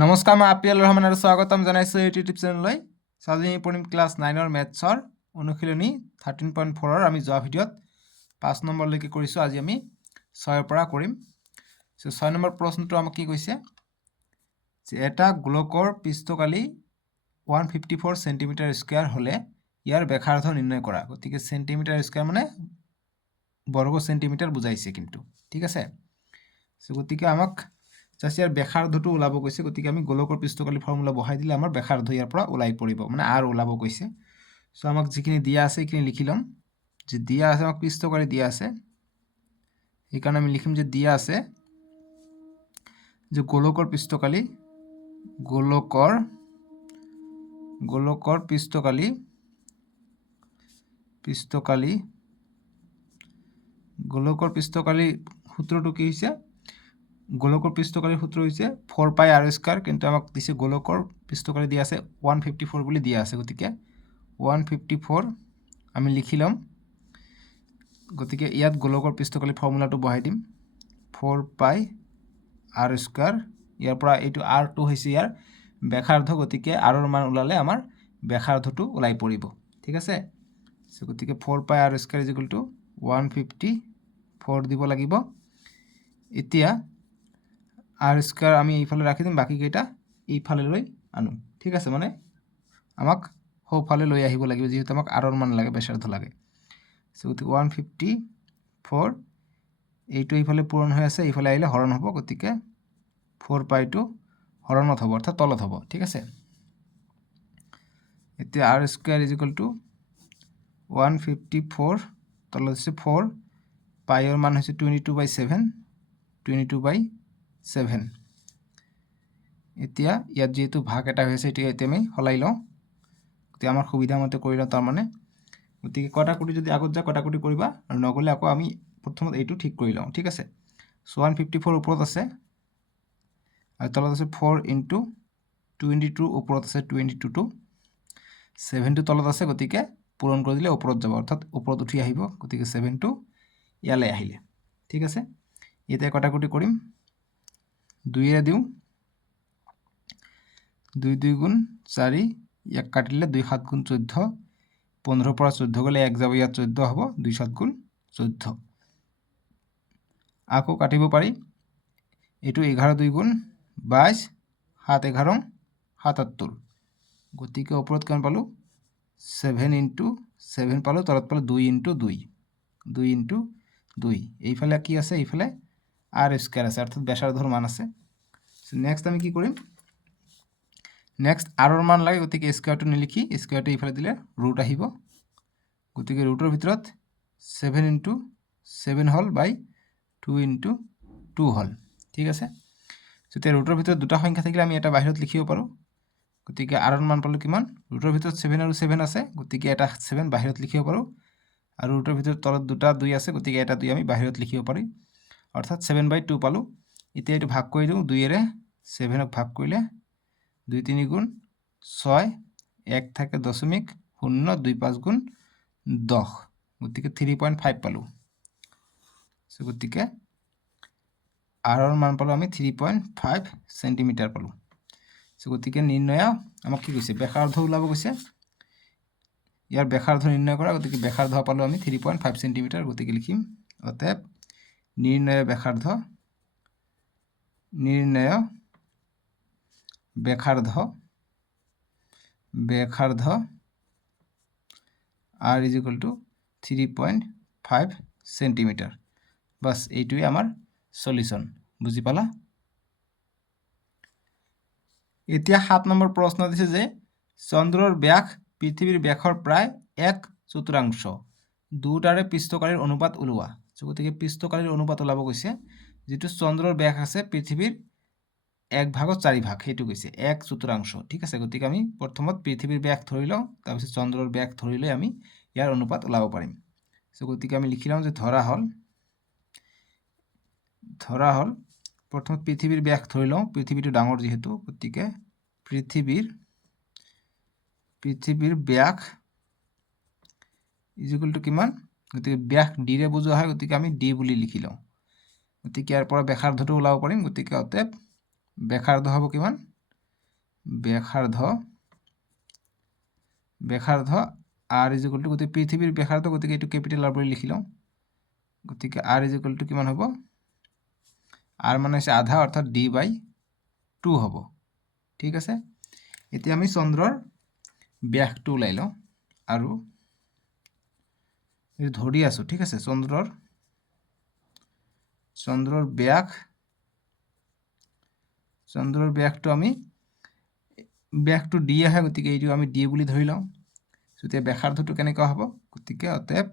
নমস্কাৰ, মই আপিয়াল ৰহমান আৰু স্বাগতম জনাইছোঁ ইউটিউব চেনেললৈ। আজি আমি পঢ়িম ক্লাছ 9ৰ মেথছৰ অনুশীলনী 13.4ৰ আমি যোৱা ভিডিঅ'ত 5 নম্বৰলৈকে কৰিছোঁ। আজি আমি 6ৰ পৰা কৰিম। 6 নম্বৰ প্ৰশ্নটো আমাক কি কৈছে যে এটা গোলকৰ পৃষ্ঠকালি 154 সেন্টিমিটাৰ স্কয়াৰ হ'লে ইয়াৰ ব্যাসাৰ্ধ নিৰ্ণয় কৰা। গতিকে সেন্টিমিটাৰ স্কয়াৰ মানে বৰ্গ সেন্টিমিটাৰ বুজাইছে কিন্তু, ঠিক আছে। গতিকে আমাক জাষ্ট ইয়াৰ ব্যাসাৰ্ধটো ওলাব কৈছে। গতিকে আমি গোলকৰ পৃষ্ঠকালি ফৰ্মুলা বহাই দিলে আমাৰ ব্যাসাৰ্ধ ইয়াৰ পৰা ওলাই পৰিব, মানে আৰ ওলাব কৈছে। সো আমাক যিখিনি দিয়া আছে সেইখিনি লিখি ল'ম। যে দিয়া আছে আমাক পৃষ্ঠকালি দিয়া আছে, সেইকাৰণে আমি লিখিম যে দিয়া আছে যে গোলকৰ পৃষ্ঠকালি গোলকৰ পৃষ্ঠকালি সূত্ৰটো কি হৈছে? গোলকৰ পৃষ্ঠকালিৰ সূত্ৰ হৈছে 4 পাই আৰ স্কয়াৰ, কিন্তু আমাক দিছে গোলকৰ পৃষ্ঠকালি দিয়া আছে 154 বুলি দিয়া আছে। গতিকে 154 আমি লিখি ল'ম। গতিকে ইয়াত গোলকৰ পৃষ্ঠকালি ফৰ্মুলাটো বহাই দিম 4 পাই আৰ স্কয়াৰ। ইয়াৰ পৰা এইটো আৰটো হৈছে ইয়াৰ ব্যাসাৰ্ধ। গতিকে আৰৰ মান ওলালে আমাৰ ব্যাসাৰ্ধটো ওলাই পৰিব, ঠিক আছে। গতিকে 4 পাই R square is equal to 154 দিব লাগিব। এতিয়া আৰ স্কয়াৰ আমি এইফালে ৰাখি দিম, বাকীকেইটা এইফালে লৈ আনো, ঠিক আছে। মানে আমাক সোঁফালে লৈ আহিব লাগিব, যিহেতু আমাক আৰৰ মান লাগে, ব্যাসাৰ্ধ লাগে। গতিকে 154 এইটো এইফালে পূৰণ হৈ আছে, এইফালে আহিলে হৰণ হ'ব। গতিকে 4 পাইটো হৰণত হ'ব, অৰ্থাৎ তলত হ'ব, ঠিক আছে। এতিয়া R square is equal to 154 তলত হৈছে 4, পাইৰ মান হৈছে 22/7। এতিয়া ইয়াত যেহেতু ভাগ এটা হৈছে, এতিয়া আমি সলাই লওঁ। গতিকে আমাৰ সুবিধা মতে কৰি লওঁ তাৰমানে। গতিকে কটাকুটি যদি আগত যায় কটাকুটি কৰিবা, আৰু নগ'লে আকৌ আমি প্ৰথমত এইটো ঠিক কৰি লওঁ, ঠিক আছে। 154 ওপৰত আছে আৰু তলত আছে 4 × 22, ওপৰত আছে 22টো, 7টো তলত আছে। গতিকে পূৰণ কৰি দিলে ওপৰত যাব, অৰ্থাৎ ওপৰত উঠি আহিব। গতিকে 7টো ইয়ালৈ আহিলে, ঠিক আছে। এতিয়া কটাকুটি কৰিম, 2ৰে দিওঁ, 2 2 গুণ 4, ইয়াক কাটিলে 2 7 গুণ 14, 15 পৰা 14 গ'লে 1 যাব, ইয়াত 14 হ'ব, 2 7 গুণ 14। আকৌ কাটিব পাৰি, এইটো 11 2 গুণ 22, 7 11 77। গতিকে ওপৰত কিমান পালোঁ? 7 × 7 পালোঁ, তলত পালোঁ 2 × 2, 2 × 2। এইফালে কি আছে? এইফালে আৰ স্কয়াৰ আছে, অৰ্থাৎ ব্যাসাৰ্ধৰ মান আছে। নেক্সট আমি কি কৰিম? নেক্সট আৰৰ মান লাগে, গতিকে স্কয়াৰটো নিলিখি স্কয়াৰটো এইফালে দিলে ৰুট আহিব। গতিকে ৰুটৰ ভিতৰত 7 × 7 হ'ল বাই 2 × 2 হ'ল, ঠিক আছে। যেতিয়া ৰুটৰ ভিতৰত দুটা সংখ্যা থাকিলে আমি এটা বাহিৰত লিখিব পাৰোঁ। গতিকে আৰৰ মান পালোঁ কিমান? ৰুটৰ ভিতৰত 7 আৰু 7 আছে, গতিকে এটা 7 বাহিৰত লিখিব পাৰোঁ। আৰু ৰুটৰ ভিতৰত তলত দুটা 2 আছে, গতিকে এটা 2 আমি বাহিৰত লিখিব পাৰি, অৰ্থাৎ 7/2 পালোঁ। এতিয়া এইটো ভাগ কৰি দিওঁ, 2ৰে 7ক ভাগ কৰিলে 2 3 গুণ 6, 1 থাকে 0.0, 2 5 গুণ 10, গতিকে 3.5 পালোঁ। গতিকে আৰৰ মান পালোঁ আমি 3.5 সেন্টিমিটাৰ পালোঁ। গতিকে নিৰ্ণয় আমাক কি কৈছে? ব্যাসাৰ্ধ ওলাব কৈছে। ইয়াৰ ব্যাসাৰ্ধ নিৰ্ণয় কৰা, গতিকে ব্যাসাৰ্ধ পালোঁ আমি 3.5 সেন্টিমিটাৰ। গতিকে লিখিম অতএব নিৰ্ণয় ব্যাসাৰ্ধ r is equal to 3.5 centimetre. বাস এইটোৱে আমাৰ সলিউশন, বুজি পালা? এতিয়া 7 নম্বৰ প্ৰশ্ন দিছে যে চন্দ্ৰৰ ব্যাস পৃথিৱীৰ ব্যাসৰ প্ৰায় 1/4, দুটাৰে পৃষ্ঠকালিৰ অনুপাত ওলোৱা। গতিকে পৃষ্ঠকালিৰ অনুপাত ওলাব কৈছে। যিটো চন্দ্ৰৰ ব্যাস আছে পৃথিৱীৰ 1/4 সেইটো কৈছে 1/4, ঠিক আছে। গতিকে আমি প্ৰথমত পৃথিৱীৰ ব্যাস ধৰি লওঁ, তাৰপিছত চন্দ্ৰৰ ব্যাস ধৰি লৈ আমি ইয়াৰ অনুপাত ওলাব পাৰিম। গতিকে আমি লিখি লওঁ যে ধৰা হ'ল প্ৰথমত পৃথিৱীৰ ব্যাস ধৰি লওঁ, পৃথিৱীটো ডাঙৰ যিহেতু, গতিকে পৃথিৱীৰ ব্যাস ইজ ইকুৱেল টু কিমান? গতিকে ব্যাস ডিৰে বুজোৱা হয়, গতিকে আমি ডি বুলি লিখি লওঁ। গতিকে ইয়াৰ পৰা ব্যাসাৰ্ধটো ওলাব পাৰিম। গতিকে অতএব ব্যাসাৰ্ধ হ'ব কিমান? ব্যাসাৰ্ধ r ইজ ইকুৱেল টু গতিকে পৃথিৱীৰ ব্যাসাৰ্ধ গতিকে এইটো কেপিটেল R বুলি লিখি লওঁ গতিকে r ইজ ইকুৱেল টু কিমান হ'ব r মানে হৈছে আধা অৰ্থাৎ d/2 হ'ব ঠিক আছে এতিয়া আমি চন্দ্ৰৰ ব্যাসটো ওলাই লওঁ আৰু এই ধৰি আছো ঠিক আছে চন্দ্ৰৰ ব্যাসটো আমি ব্যাসটো d আহে গতিকে এইটো আমি d বুলি ধৰি লওঁ তেতিয়া ব্যাসাৰ্ধটো কেনেকুৱা হ'ব গতিকে অতএব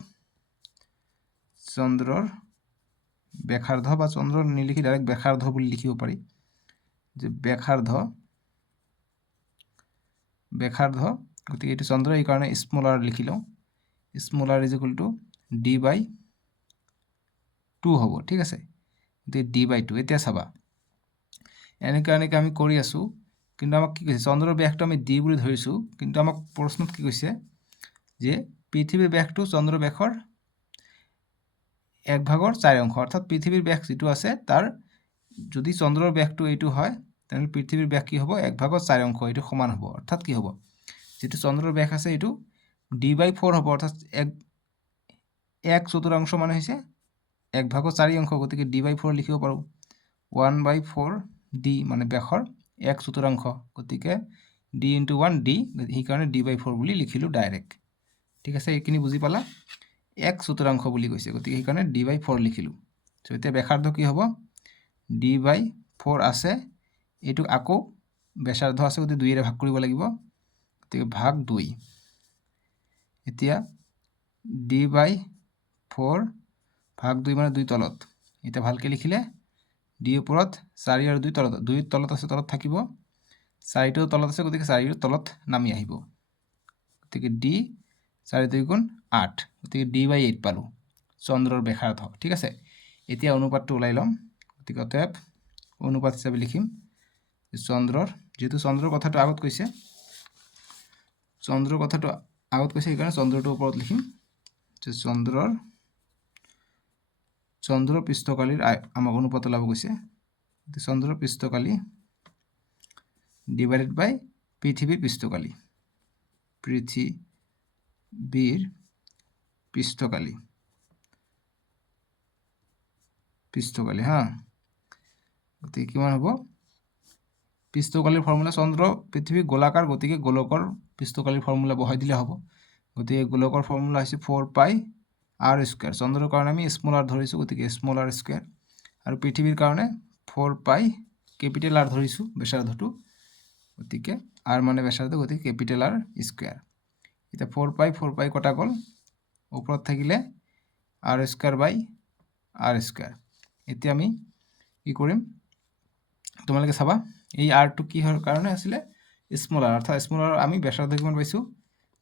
চন্দ্ৰৰ ব্যাসাৰ্ধ বা চন্দ্ৰৰ নিলিখি ডাইৰেক্ট ব্যাসাৰ্ধ বুলি লিখিব পাৰি যে ব্যাসাৰ্ধ গতিকে এইটো চন্দ্ৰ এই কাৰণে স্মল r লিখি লওঁ small r is equal to d/2 হ'ব ঠিক আছে d/2 এতিয়া চাবা এনেকৈ আমি কৰি আছো কিন্তু আমাক কি কৈছে চন্দ্ৰৰ ব্যাসটো আমি d বুলি ধৰিছো কিন্তু আমাক প্ৰশ্নত কি কৈছে যে পৃথিৱীৰ ব্যাসটো চন্দ্ৰৰ ব্যাসৰ 1/4 অৰ্থাৎ পৃথিৱীৰ ব্যাস যেটো আছে তাৰ যদি চন্দ্ৰৰ ব্যাসটো এইটো হয় তেনে পৃথিৱীৰ ব্যাস কি হ'ব 1/4 এইটো সমান হ'ব অৰ্থাৎ কি হ'ব যেটো চন্দ্ৰৰ ব্যাস আছে এইটো d/4 হ'ব অৰ্থাৎ 1/4 মানে হৈছে 1/4 গতিকে d/4 লিখিব পাৰো 1/4 d মানে ব্যাসৰ 1/4 গতিকে d * 1 d এই কাৰণে d/4 বুলি লিখিলো ডাইৰেক্ট ঠিক আছে এইখিনি বুজি পালা 1/4 বুলি কৈছে গতিকে এই কাৰণে d/4 লিখিলো সো এতিয়া ব্যাসাৰ্ধ কি হ'ব d/4 আছে এইটো আকৌ ব্যাসাৰ্ধ আছে গতিকে 2 এৰে ভাগ কৰিব লাগিব গতিকে ভাগ 2 এতিয়া d/4 ভাগ 2 মানে 2 তলত এটা ভালকে লিখিলে d ওপৰত 4 আৰু 2 তলত 2 তলত আছে তলত থাকিব 4 টো তলত আছে গতিকে 4 ৰ তলত নামি আহিব গতিকে d 4 2 গুণ 8 গতিকে d/8 পালো চন্দ্ৰৰ ব্যাসাৰ্ধ ঠিক আছে এতিয়া অনুপাতটো ওলাই লম গতিকে অতএব অনুপাত হিচাপে লিখিম চন্দ্ৰৰ যেহেতু চন্দ্ৰৰ কথাটো আগত কৈছে সেইকাৰণে চন্দ্ৰটো ওপৰত লিখিম যে চন্দ্ৰৰ পৃষ্ঠকালীৰ আমাক অনুপাত ওলাব কৈছে চন্দ্ৰৰ পৃষ্ঠকালী ডিভাইডেড বাই পৃথিৱীৰ পৃষ্ঠকালী হা গতিকে কিমান হ'ব পৃষ্ঠকালীৰ ফৰ্মুলা চন্দ্ৰ পৃথিৱী গোলাকাৰ গতিকে গোলকৰ পৃষ্ঠকালীৰ ফৰ্মুলা বহাই দিলে হ'ব গতিকে গোলকৰ ফৰ্মুলা হৈছে 4π r² চন্দ্ৰৰ কাৰণে আমি স্মল r ধৰিছো গতিকে স্মল r² আৰু পৃথিৱীৰ কাৰণে 4π কেপিটেল R ধৰিছো ব্যাসাৰ্ধটো গতিকে r মানে ব্যাসাৰ্ধ গতিকে কেপিটেল R² এটা 4π কটা গ'ল ওপৰত থাকিলে r² এতিয়া আমি কি কৰিম তোমালোকে চাবা এই r টো কি হৰ কাৰণে আছিল স্মল r অৰ্থাৎ স্মল r আমি ব্যাসাৰ্ধ কিমান পাইছো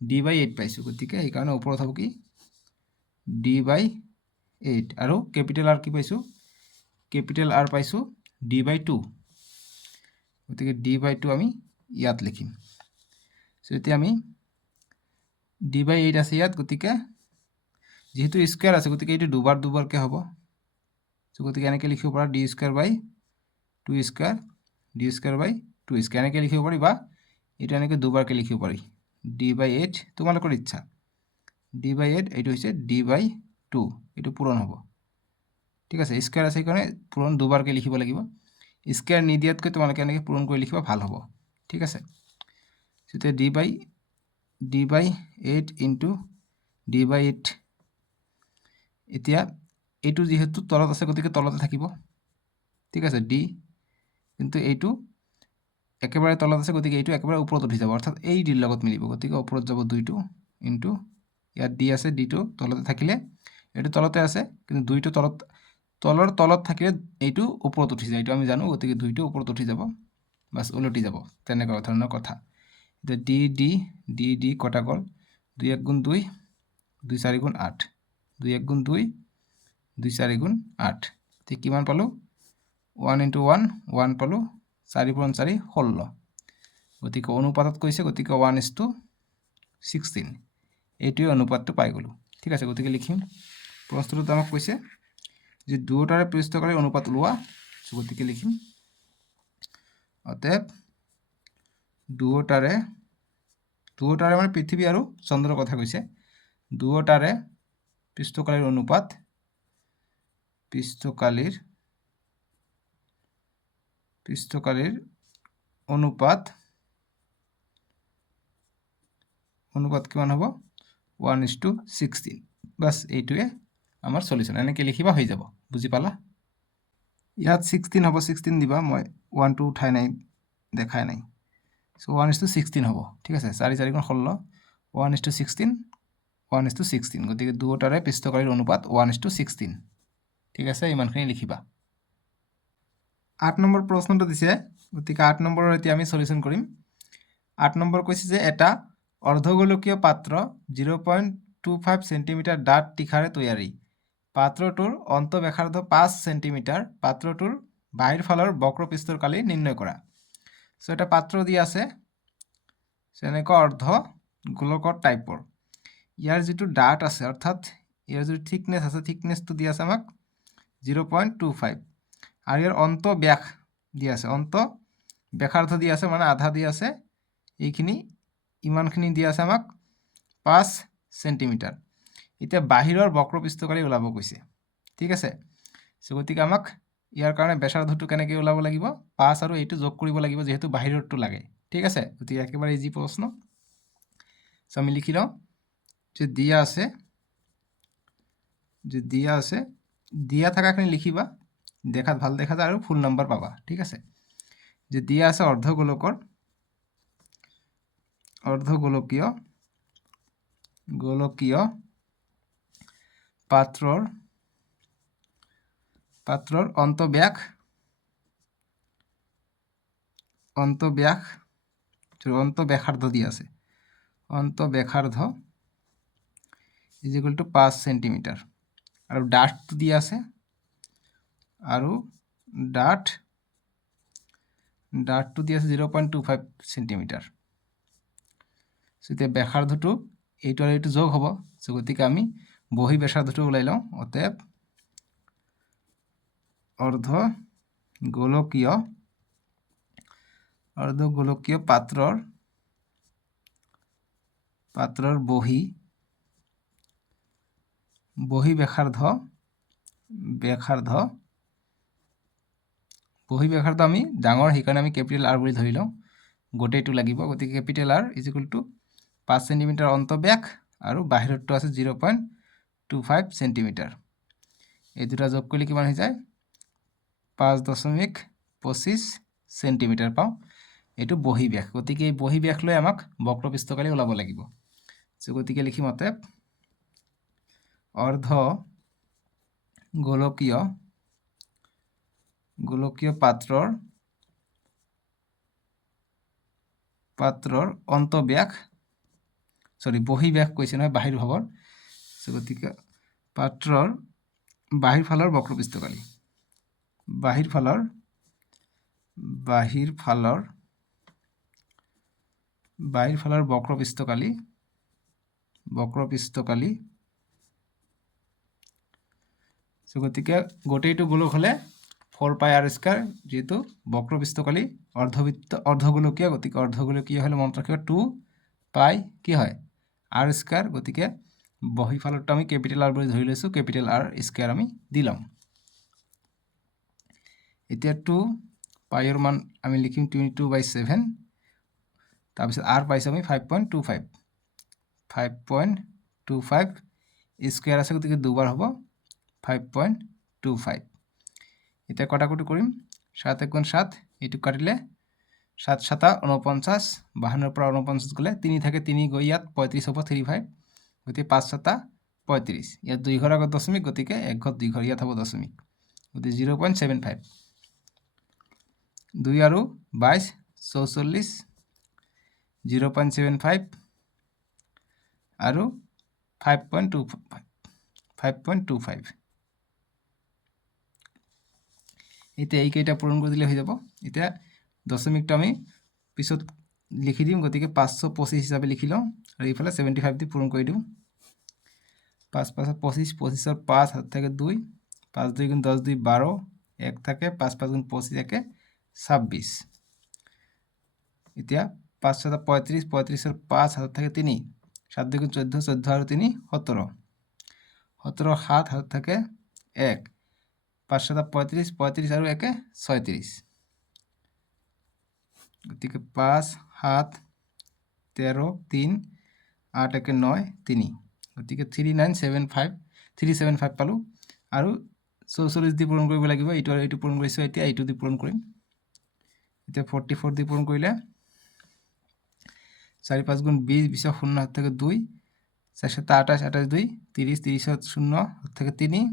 d/8 পাইছো গতিকে এই কাৰণে ওপৰত হ'ব কি d/8 আৰু কেপিটেল R কি পাইছো কেপিটেল R পাইছো d/2 গতিকে d/2 আমি ইয়াত লিখিম সো এতিয়া আমি d/8 আছে ইয়াত গতিকে যেহেতু স্কয়ার আছে গতিকে এটো দুবাৰ কে হ'ব সো গতিকে এনেকৈ লিখিব পাৰা d²/2² এনেকৈ লিখিব পাৰি বা এটা এনেকৈ দুবাৰকে লিখিব পাৰি d/8 তোমালোকৰ ইচ্ছা d/8 এইটো হৈছে d/2 এইটো পূৰণ হ'ব ঠিক আছে স্কয়াৰ আছে কাৰণে পূৰণ দুবাৰকে লিখিব লাগিব স্কয়াৰ নিদিয়াতকৈ তোমালোকে এনেকৈ পূৰণ কৰি লিখিবা ভাল হ'ব ঠিক আছে সেটা d/8 ইনটু d/8 এতিয়া এইটো যেহেতু তলত আছে গতিকে তলতে থাকিব ঠিক আছে d কিন্তু এইটো একেবাৰে তলত আছে গতিকে এইটো একেবাৰে ওপৰত উঠি যাব অৰ্থাৎ এই d লগত মিলিব গতিকে ওপৰত যাব 2টো ইনটু ইয়াত d আছে d টো তলতে থাকিলে এইটো তলতে আছে কিন্তু 2টো তলত থাকিলে এইটো ওপৰত উঠি যায় এইটো আমি জানো গতিকে 2টো ওপৰত উঠি যাব বাস উলটি যাব তেনেকুৱা ধৰণৰ কথা এতিয়া d কটা গ'ল 2 1 গুণ 2 2 4 গুণ 8 2 1 গুণ 2 2 4 গুণ 8 তে কিমান পালো 1 * 1 1 পালো 4 × 4 16 গতিকে অনুপাতত কৈছে গতিকে 1:16 এইটোৱে অনুপাতটো পাই গলো ঠিক আছে গতিকে লিখিম প্ৰশ্নটোত আমাক কৈছে যে দুয়োটাৰে পৃষ্ঠকালীৰ অনুপাত ওলোৱা গতিকে লিখিম অতএব দুয়োটাৰে মানে পৃথিৱী আৰু চন্দ্ৰৰ কথা কৈছে। দুয়োটাৰে পৃষ্ঠকালীৰ অনুপাত কিমান হ'ব 1:16। বাস এইটোৱে আমাৰ সলিউশন। এনেকৈ লিখিবা হৈ যাব। বুজি পালা? ইয়াত 16 হ'ব, 16 দিবা। মই 1 উঠাই নাই, দেখাই নাই। সো 1:16 হ'ব। ঠিক আছে, 4 4 গুণ 16, 1:16, 1:16। গতিকে দুয়োটাৰে পৃষ্ঠকালীৰ অনুপাত 1:16। ঠিক আছে, ইমানখিনি লিখিবা। 8 নম্বৰ প্ৰশ্নটো দিছে, গতিকে 8 নম্বৰৰ এতিয়া আমি সলিউশন কৰিম। 8 নম্বৰ কৈছে যে এটা অৰ্ধগোলকীয় পাত্ৰ 0.25 সেন্টিমিটাৰ ডাঠ তীখাৰে তৈয়াৰী। পাত্ৰটোৰ অন্তঃব্যাসাৰ্ধ 5 সেন্টিমিটাৰ। পাত্ৰটোৰ বাহিৰ ফালৰ বক্ৰপৃষ্ঠৰ কালি নিৰ্ণয় কৰা। সো এটা পাত্ৰ দিয়া আছে, এনেকুৱা অৰ্ধ গোলকৰ টাইপৰ। ইয়াৰ যিটো ডাঠ আছে, অৰ্থাৎ ইয়াৰ যিটো থিকনেছ আছে, থিকনেছটো দিয়া আছে আমাক 0.25, আৰু ইয়াৰ অন্তঃব্যাস দিয়া আছে, অন্তঃব্যাসাৰ্ধ দিয়া আছে, মানে আধা দিয়া আছে। এইখিনি ইমানখিনি দিয়া আছে আমাক 5 সেন্টিমিটাৰ। এতিয়া বাহিৰৰ বক্ৰপৃষ্ঠকালি ওলাব কৈছে। ঠিক আছে, সো গতিকে আমাক ইয়াৰ কাৰণে ব্যাসাৰ্ধটো কেনেকৈ ওলাব লাগিব, 5 আৰু এইটো যোগ কৰিব লাগিব, যেহেতু বাহিৰৰটো লাগে। ঠিক আছে, গতিকে একেবাৰে ইজি প্ৰশ্ন। সো আমি লিখি লওঁ যে দিয়া আছে, দিয়া থাকাখিনি লিখিবা, দেখাত ভাল দেখা যায় আৰু ফুল নাম্বাৰ পাবা। ঠিক আছে, যে দিয়া আছে অৰ্ধগোলকীয় পাত্ৰৰ অন্তঃব্যাসাৰ্ধ দিয়া আছে, অন্তঃব্যাসাৰ্ধ = 5 সেন্টিমিটাৰ, আৰু ডাঠটো দিয়া আছে, আৰু ডাঠটো দিয়া আছে 0.25 সেন্টিমিটাৰ। এতিয়া ব্যাসাৰ্ধটো এইটো আৰু এইটো যোগ হ'ব। সো গতিকে আমি বহি ব্যাসাৰ্ধটো ওলাই লওঁ। অতএব অৰ্ধগোলকীয় পাত্ৰৰ বহি ব্যাসাৰ্ধ আমি ডাঙৰ, সেইকাৰণে আমি কেপিটেল R বুলি ধৰি লওঁ। গোটেইটো লাগিব, গতিকে কেপিটেল R = 5 সেন্টিমিটাৰ অন্তঃব্যাস, আৰু বাহিৰৰটো আছে 0.25 সেন্টিমিটাৰ। এই দুটা যোগ কৰিলে কিমান হৈ যায়, 5.25 সেন্টিমিটাৰ পাওঁ। এইটো বহিব্যাস। গতিকে এই বহিব্যাস লৈ আমাক বক্ৰপৃষ্ঠকালি ওলাব লাগিব। সো গতিকে লিখিম অতএব অৰ্ধগোলকীয় পাত্ৰৰ অন্তঃব্যাস, বহিব্যাস কৈছে নহয়, বাহিৰ ভাগৰ। সো গতিকে পাত্ৰৰ বাহিৰ ফালৰ বক্ৰপৃষ্ঠকালি, বাহিৰ ফালৰ বক্ৰপৃষ্ঠকালি। সো গতিকে গোটেইটো গোলক হ'লে 4πr², যেহেতু বক্রপৃষ্ঠকালি অর্ধগোলকীয়, গতিকে অর্ধগোলকীয় হলে মনত রাখিবা 2π কি হয় r²। গতিকে বহিফালৰটো আমি কেপিটেল R বুলি ধৰি লৈছোঁ, কেপিটেল R² আমি দিলাম। এতিয়া 2πৰ মান আমি লিখিম 22/7, তাৰপিছত r পাইছোঁ আমি 5.25, 5.25 স্কোয়াৰ আছে, গতিকে দুবাৰ হ'ব 5.25। এতিয়া কটাকটি কৰিম, 7 × 7, এইটো কাটিলে 7 × 7 = 49, 52 পৰা 49 গ'লে 3 থাকে, 3 গৈ ইয়াত 35 হ'ব, 35, গতিকে 5 × 7 = 35। ইয়াত 2 ঘৰ আগত দশমিক, গতিকে 1 ঘৰ 2 ঘৰ ইয়াত হ'ব দশমিক, গতিকে 0.75। 2 আৰু 22 44, 0.75 আৰু 5.25। এতিয়া এইকেইটা পূৰণ কৰি দিলে হৈ যাব। এতিয়া দশমিকটো আমি পিছত লিখি দিম, গতিকে 525 হিচাপে লিখি লওঁ, আৰু এইফালে 75 দি পূৰণ কৰি দিওঁ। 5 × 5 = 25, 25-ৰ 5 হাত থাকে 2, 5 2 × 10 2 12, 1 থাকে, 5 5 × 25 26। এতিয়া 5 7 35 35 5 হাত থাকে 3 7 2 14 14 আর 3 17 17 7 হাত থাকে 1 5 7 35 35 আর 1 36 গতিকে 5 7 13 3 8 1 9 3 গতিকে 3975 375 পালো আৰু 44 দি পূৰণ কৰিব লাগিব এইটো আৰু এইটো পূৰণ কৰিছো এতিয়া এইটো দি পূৰণ কৰিম এতিয়া 44 দি পূৰণ কৰিলে 4 5 গুণ 20 20 শূন্য হাত থেকে 2 4 7 28 28 2 30 30 শূন্য হাত থেকে 3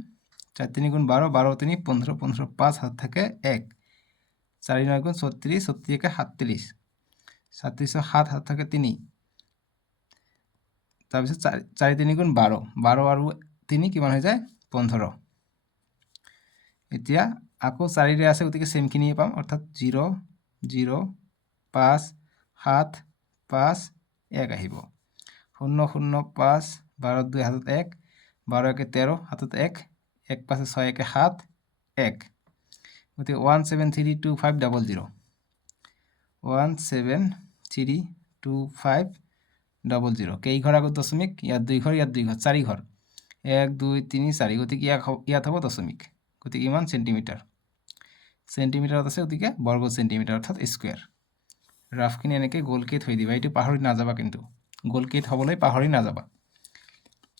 4 3 গুণ 12 12 3 15 15 5 হাত থেকে 1 4 9 গুণ 36 36 1 37 37 7 হাত থাকে 3 তাৰপিছত 4 3 গুণ 12 12 আৰু 3 কিমান হৈ যায় 15 এতিয়া আকৌ 4 ৰে আছে গতিকে সেম খিনিয়ে পাম অৰ্থাৎ 0 0 5 7 5 1 আহিব 0 0 5 12 2 হাতত 1 12 1 13 হাতত 1 1 5 6 1 7 1 গতিকে 1732500 1732500 কেই ঘৰ আগত দশমিক ইয়াত 2 ঘৰ ইয়াত 2 ঘৰ 4 ঘৰ 1 2 3 4 গতিকে ইয়াত হ'ব দশমিক গতিকে ইমান সেন্টিমিটাৰ সেন্টিমিটাৰত আছে গতিকে বৰ্গ সেন্টিমিটাৰ অৰ্থাৎ স্কয়াৰ ৰাফখিনি এনেকৈ গোলকে থৈ দিবা এইটো পাহৰি নাযাবা কিন্তু গোলকে থবলৈ পাহৰি নাযাবা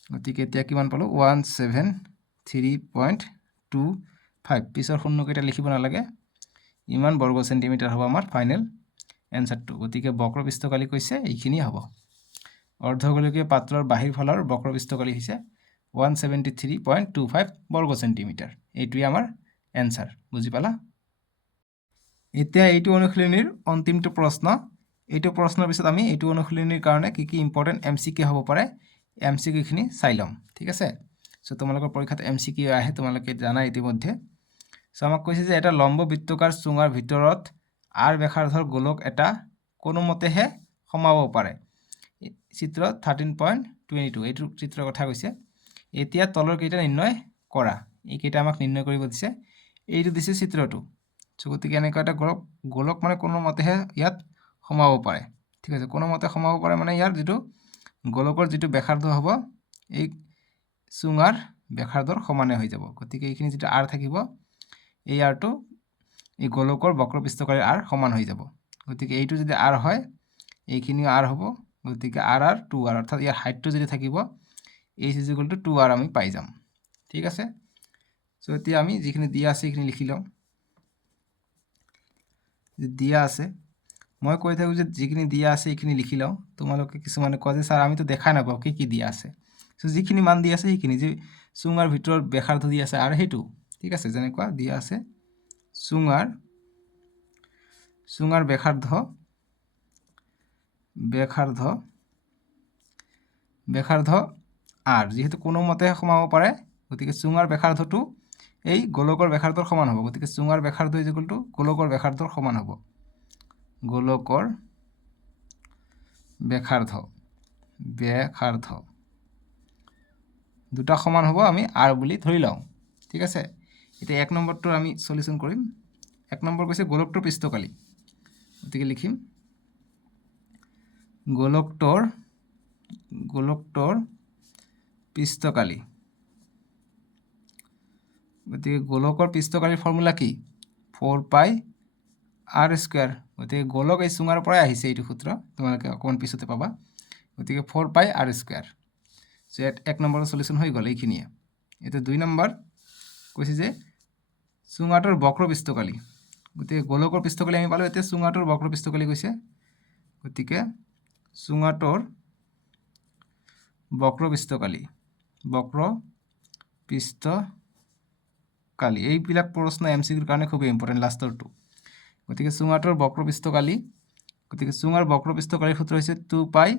গতিকে এতিয়া কিমান পালো 173.25 পিছৰ শূন্যকেইটা লিখিব নালাগে ইমান বৰ্গ সেন্টিমিটাৰ হ'ব আমাৰ ফাইনেল এনসাৰটো গতিকে বক্ৰপৃষ্ঠকালি কৈছে এইখিনি হ'ব অৰ্ধগোলকীয় পাত্ৰৰ বাহিৰ ফালৰ বক্ৰপৃষ্ঠকালি হৈছে 173.25 বৰ্গ সেন্টিমিটাৰ এইটোই আমাৰ এনসাৰ বুজি পালা এতিয়া এইটো অনুশীলনীৰ অন্তিমটো প্ৰশ্ন এইটো প্ৰশ্নৰ পিছত আমি এইটো অনুশীলনীৰ কাৰণে কি ইম্পৰ্টেন্ট এমসিকিউ হ'ব পাৰে এমসিকিউ খিনি চাই লম ঠিক আছে সো তোমালোকৰ পৰীক্ষাত এমসিকিউ আহে তোমালোকে জানা ইতিমধ্যে সো আমাক কৈছে যে এটা লম্ব বৃত্তাকাৰ চুঙাৰ ভিতৰত আৰ ব্যাসাৰ্ধৰ গোলক এটা কোনোমতেহে সমাব পাৰে চিত্ৰ 13.22 এইটো চিত্ৰৰ কথা কৈছে এতিয়া তলৰ কেইটা নিৰ্ণয় কৰা এই কেইটা আমাক নিৰ্ণয় কৰিব দিছে এইটো দিছে চিত্ৰটো সো গতিকে এনেকুৱা এটা গোলক মানে কোনোমতেহে ইয়াত সমাব পাৰে ঠিক আছে কোনোমতে সমাব পাৰে মানে ইয়াৰ যেটো গোলকৰ যেটো ব্যাসাৰ্ধ হ'ব এই চুঙাৰ ব্যাসাৰ্ধৰ সমানে হৈ যাব গতিকে এইখিনি যেটো r থাকিব এই rটো এই গোলকৰ বক্ৰপৃষ্ঠকালীৰ r সমান হৈ যাব গতিকে এইটো যদি r হয় এইখিনি r হ'ব গতিকে r r 2r অৰ্থাৎ ইয়াৰ হাইটটো যদি থাকিব h = 2r আমি পাই যাম ঠিক আছে সো এতিয়া আমি যিখিনি দিয়া আছে এইখিনি লিখি লম দিয়া আছে মই কৈ থাকো যে যিখিনি দিয়া আছে এইখিনি লিখি লও তোমালোকে কিছুমানে কয় যে স্যার আমি তো দেখা নাপাও কি দিয়া আছে সো যিখিনি মান দিয়া আছে এইখিনি যে চুঙাৰ ভিতৰত ব্যাসাৰ্ধ দিয়া আছে আৰু হেতু ঠিক আছে যেনেকুৱা দিয়া আছে চুঙাৰ ব্যাসাৰ্ধ r যেহেতু কোনো মতে সমাব পাৰে গতিকে চুঙাৰ ব্যাসাৰ্ধটো এই গোলকৰ ব্যাসাৰ্ধৰ সমান হ'ব গতিকে চুঙাৰ ব্যাসাৰ্ধ = গোলকৰ ব্যাসাৰ্ধৰ সমান হ'ব গোলকৰ ব্যাসাৰ্ধ দুটা সমান হ'ব আমি r বুলি ধৰি লওঁ ঠিক আছে এটা এক নম্বৰটো আমি সলিউশন কৰিম এক নম্বৰ কৈছে গোলকটোৰ পৃষ্ঠকালি গতিকে লিখিম গোলকটোৰ পৃষ্ঠকালি গতিকে গোলকৰ পৃষ্ঠকালিৰ ফৰ্মুলা কি 4 r স্কয়াৰ গতিকে গোলক এই চুঙাৰ পৰাই আহিছে এইটো সূত্ৰ তোমালোকে অকমান পিছতে পাবা গতিকে 4 r স্কয়াৰ সো এক নম্বৰ সলিউশন হৈ গল এইখিনিয়ে এটা দুই নম্বৰ কৈছে যে চুঙাটোৰ বক্ৰপৃষ্ঠকালি গতিকে গোলকৰ পৃষ্ঠকালি আমি পালো এতিয়া চুঙাটোৰ বক্ৰপৃষ্ঠকালি কৈছে গতিকে চুঙাটোৰ বক্ৰপৃষ্ঠকালি এইবিলাক প্ৰশ্ন এমসিকিউৰ কাৰণে খুব ইম্পৰ্টেন্ট লাষ্টৰটো গতিকে চুঙাটোৰ বক্ৰপৃষ্ঠকালি গতিকে চুঙাৰ বক্ৰপৃষ্ঠকালিৰ সূত্ৰ হৈছে 2 পাই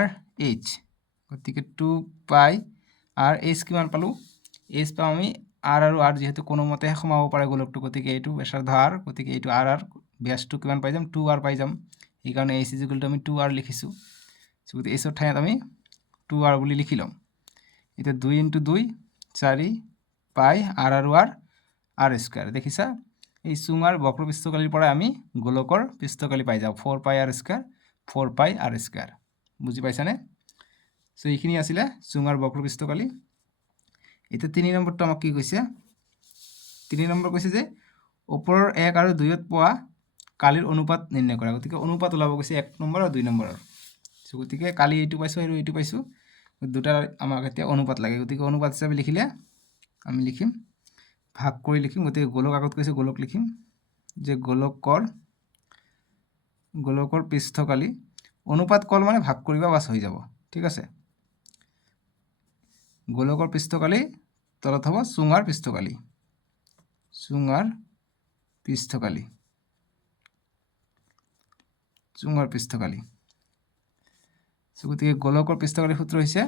r/h গতিকে 2 পাই r/h কিমান পালো h পাম আমি r আৰু r যেহেতু কোনোমতে সমাব পাৰে গোলকটো গতিকে এইটো ব্যাসাৰ্ধ r গতিকে এইটো r r ব্যাসটো কিমান পাই যাম 2r পাই যাম এই কাৰণে h = আমি 2r লিখিছো সো গতিকে h ৰ ঠাইত আমি 2r বুলি লিখি লম এটা 2 * 2 4 পাই r আৰু r r স্কয়াৰ দেখিছা এই চুঙাৰ বক্ৰ পৃষ্ঠকালিৰ পৰা আমি গোলকৰ পৃষ্ঠকালি পাই যাওঁ 4 পাই r স্কয়াৰ 4 পাই r স্কয়াৰ বুজি পাইছানে সো এইখিনি আছিল চুঙাৰ বক্ৰ পৃষ্ঠকালি এটা 3 নম্বৰটো আমাক কি কৈছে 3 নম্বৰ কৈছে যে ওপৰৰ 1 আৰু 2 ত পোৱা কালিৰ অনুপাত নিৰ্ণয় কৰা গতিকে অনুপাত ওলাব কৈছে 1 নম্বৰ আৰু 2 নম্বৰৰ সো গতিকে কালি এইটো পাইছো আৰু এইটো পাইছো দুটা আমাক এতিয়া অনুপাত লাগে গতিকে অনুপাত হিচাপে লিখিলে আমি লিখিম ভাগ কৰি লিখিম গতিকে গোলক আগত কৈছে গোলক লিখিম যে গোলকৰ পৃষ্ঠকালি অনুপাত কল মানে ভাগ কৰিবা বাস হৈ যাব ঠিক আছে গোলকৰ পৃষ্ঠকালি তলত হ'ব চুঙাৰ পৃষ্ঠকালি সো গতিকে গোলকৰ পৃষ্ঠকালিৰ সূত্ৰ হৈছে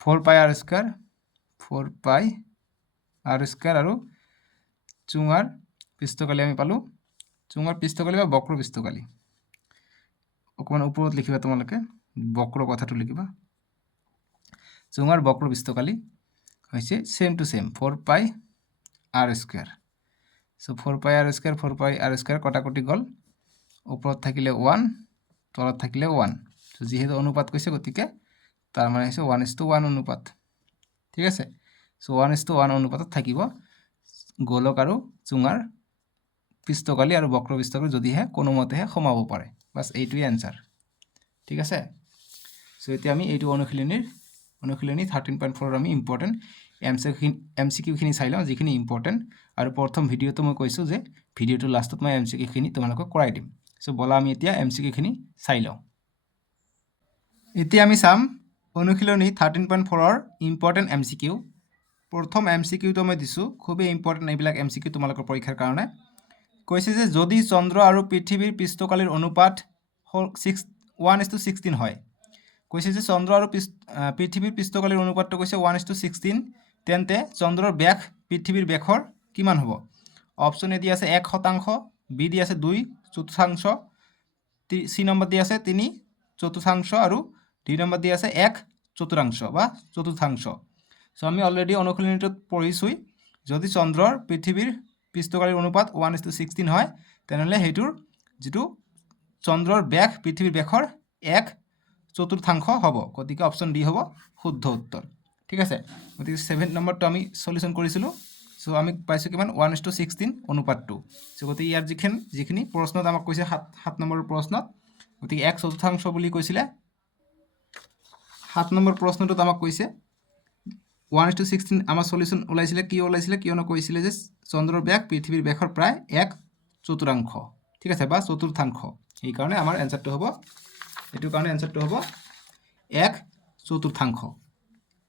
4 পাই r স্কয়াৰ আৰু চুঙাৰ পৃষ্ঠকালি আমি পালো চুঙাৰ পৃষ্ঠকালি বা বক্ৰ পৃষ্ঠকালি অকমান ওপৰত লিখিবা তোমালোকে বক্ৰ কথাটো লিখিবা চুঙাৰ বক্ৰ পৃষ্ঠকালি হৈছে সেম টু সেম 4 পাই r স্কয়াৰ সো 4 পাই r স্কয়াৰ কটাকটি গল ওপৰত থাকিলে 1 তলত থাকিলে 1 সো যেহেতু অনুপাত কৈছে গতিকে তাৰ মানে হৈছে 1:1 অনুপাত ঠিক আছে সো 1:1 অনুপাতত থাকিব গোলক আৰু চুঙাৰ পৃষ্ঠকালি আৰু বক্ৰ পৃষ্ঠকালি যদিহে কোনোমতেহে সমাব পাৰে বাস এইটোই आंसर ঠিক আছে সো এতিয়া আমি এইটো অনুশীলনী 13.4 আমি ইম্পৰ্টেন্ট এমসিকিউ খিনি চাই লওঁ যিখিনি ইম্পৰ্টেন্ট আৰু প্ৰথম ভিডিওটো মই কৈছো যে ভিডিওটো লাষ্টত মই এমসিকিউ খিনি তোমালোকক কৰাই দিম সো বলা আমি এতিয়া এমসিকিউ খিনি চাই লওঁ এতিয়া আমি চাম অনুশীলনী 13.4 ৰ ইম্পৰ্টেন্ট এমসিকিউ প্ৰথম এমসিকিউটো মই দিছো খুবই ইম্পৰ্টেন্ট এইবিলাক এমসিকিউ তোমালোকৰ পৰীক্ষাৰ কাৰণে কৈছে যে যদি চন্দ্ৰ আৰু পৃথিৱীৰ পৃষ্ঠকালিৰ অনুপাত 1:16 হয় কৈছে যে চন্দ্ৰ আৰু পৃথিৱীৰ পৃষ্ঠকালিৰ অনুপাতটো কৈছে 1:16 তেন্তে চন্দ্ৰৰ ব্যাস পৃথিৱীৰ ব্যাসৰ কিমান হ'ব অপচন এ দি আছে 1% বি দি আছে 2/4 সি নম্বৰ দি আছে 3/4 আৰু ডি নম্বৰ দি আছে 1/4 বা চতুৰ্থাংশ সো আমি অলৰেডি অনুশীলনীটো পঢ়িছুই যদি চন্দ্ৰৰ পৃথিৱীৰ পৃষ্ঠকালিৰ অনুপাত 1:16 হয় তেনেহলে হেইটোৰ যেটো চন্দ্ৰৰ ব্যাস পৃথিৱীৰ ব্যাসৰ 1/4 হ'ব গতিকে অপচন ডি হ'ব শুদ্ধ উত্তৰ ঠিক আছে গতিকে 7 নম্বৰটো আমি সলিউশন কৰিছিলো সো আমি পাইছো কিমান 1:16 অনুপাতটো সো গতিকে ইয়াৰ যিখিনি প্ৰশ্নত আমাক কৈছে 7 নম্বৰৰ প্ৰশ্নত গতিকে 1/4 বুলি কৈছিলে 7 নম্বৰ প্ৰশ্নটোত আমাক কৈছে 1:16 আমাৰ সলিউশন ওলাইছিলে কিয়নো কৈছিলে যে চন্দ্ৰৰ ব্যাস পৃথিৱীৰ ব্যাসৰ প্ৰায় 1/4 ঠিক আছে বা চতুৰ্থাংশ এই কাৰণে আমাৰ आंसरটো হ'ব এটো কাৰণে आंसरটো হ'ব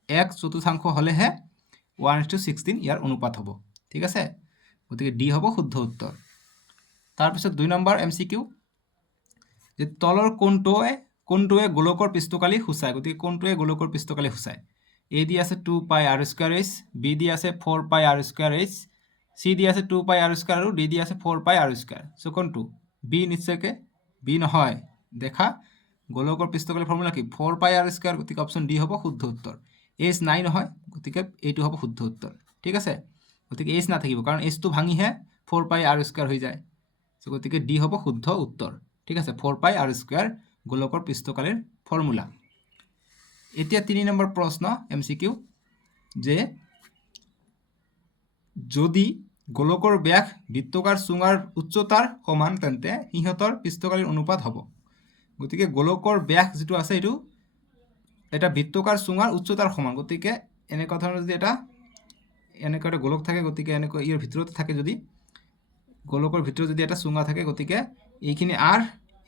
1/4 হলেহে 1:16 ইয়াৰ অনুপাত হ'ব ঠিক আছে গতিকে ডি হ'ব শুদ্ধ উত্তৰ তাৰ পিছত 2 নম্বৰ এমসিকিউ যে তলৰ কোনটোৱে গোলকৰ পৃষ্ঠকালি সূচায় গতিকে কোনটোৱে গোলকৰ পৃষ্ঠকালি সূচায় এ দি আছে 2 পাই r স্কয়াৰ h বি দি আছে 4 পাই r স্কয়াৰ h সি দি আছে 2 পাই r স্কয়াৰ আৰু ডি দি আছে 4 পাই r স্কয়াৰ সো কোনটো বি নিশ্চয়কৈ বি নহয় দেখা গোলকৰ পৃষ্ঠকালিৰ ফৰ্মুলা কি 4 পাই r স্কয়াৰ গতিকে অপচন ডি হ'ব শুদ্ধ উত্তৰ h নাই নহয় গতিকে এইটো হ'ব শুদ্ধ উত্তৰ ঠিক আছে গতিকে h না থাকিব কাৰণ h টো ভাঙিহে 4 পাই r স্কয়াৰ হৈ যায় সো গতিকে ডি হ'ব শুদ্ধ উত্তৰ ঠিক আছে 4 পাই r স্কয়াৰ গোলকৰ পৃষ্ঠকালিৰ ফৰ্মুলা এতিয়া 3 নম্বৰ প্ৰশ্ন এমসিকিউ যে যদি গোলকৰ ব্যাস বৃত্তাকাৰ চুঙাৰ উচ্চতাৰ সমান তেন্তে ইহতৰ পৃষ্ঠকালিৰ অনুপাত হ'ব গতিকে গোলকৰ ব্যাস যেটো আছে এটো এটা বৃত্তাকাৰ চুঙাৰ উচ্চতাৰ সমান গতিকে এনেকুৱা ধৰণৰ যদি এটা গোলক থাকে গতিকে এনেকুৱা ইয়াৰ ভিতৰত থাকে যদি গোলকৰ ভিতৰত যদি এটা চুঙা থাকে গতিকে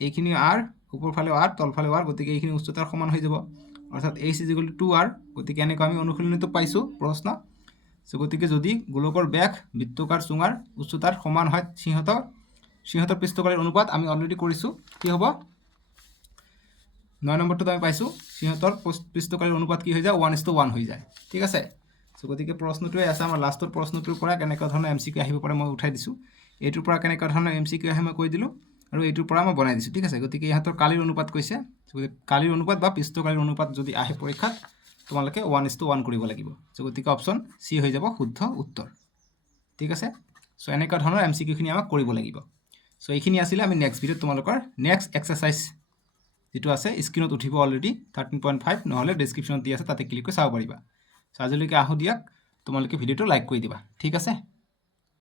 এইখিনি r উপৰ ফালে r তল ফালে r গতিকে এইখিনি উচ্চতাৰ সমান হৈ যাব অৰ্থাৎ h = 2r গতিকে এনেকৈ আমি অনুশীলনীটো পাইছো প্ৰশ্ন সো গতিকে যদি গোলকৰ ব্যাস বৃত্তাকাৰ চুঙাৰ উচ্চতাৰ সমান হয় সিহতৰ পৃষ্ঠকালিৰ অনুপাত আমি অলৰেডি কৰিছো কি হ'ব 9 নম্বৰটো আমি পাইছো সিহতৰ পৃষ্ঠকালিৰ অনুপাত কি হৈ যায় 1:1 হৈ যায় ঠিক আছে সো গতিকে প্ৰশ্নটোৱে আছে আমাৰ লাষ্টৰ প্ৰশ্নটোৰ পৰা কেনেকুৱা ধৰণৰ এমসিকিউ আহিব পাৰে মই উঠাই দিছো এইটোৰ পৰা কেনেকুৱা ধৰণৰ এমসিকিউ আহে মই কৈ দিলো আৰু এইটোৰ পৰা মই বনাই দিছো ঠিক আছে গতিকে ইহতৰ কালিৰ অনুপাত কৈছে কালিৰ অনুপাত বা পৃষ্ঠকালিৰ অনুপাত যদি আহে পৰীক্ষাত তোমালোকে 1:1 কৰিব লাগিব সো গতিকে অপচন সি হৈ যাব শুদ্ধ উত্তৰ ঠিক আছে চ' এনেকুৱা ধৰণৰ MCQখিনি আমাক কৰিব লাগিব। চ' এইখিনি আছিলে। আমি নেক্সট ভিডিঅ'ত তোমালোকৰ নেক্সট এক্সাৰচাইজ যিটো আছে স্ক্ৰীণত উঠিব অলৰেডি 13.5, নহ'লে ডেছক্ৰিপশ্যনত দি আছে, তাতে ক্লিক কৰি চাব পাৰিবা। চ' আজিলৈকে আহোঁ দিয়ক, তোমালোকে ভিডিঅ'টো লাইক কৰি দিবা, ঠিক আছে।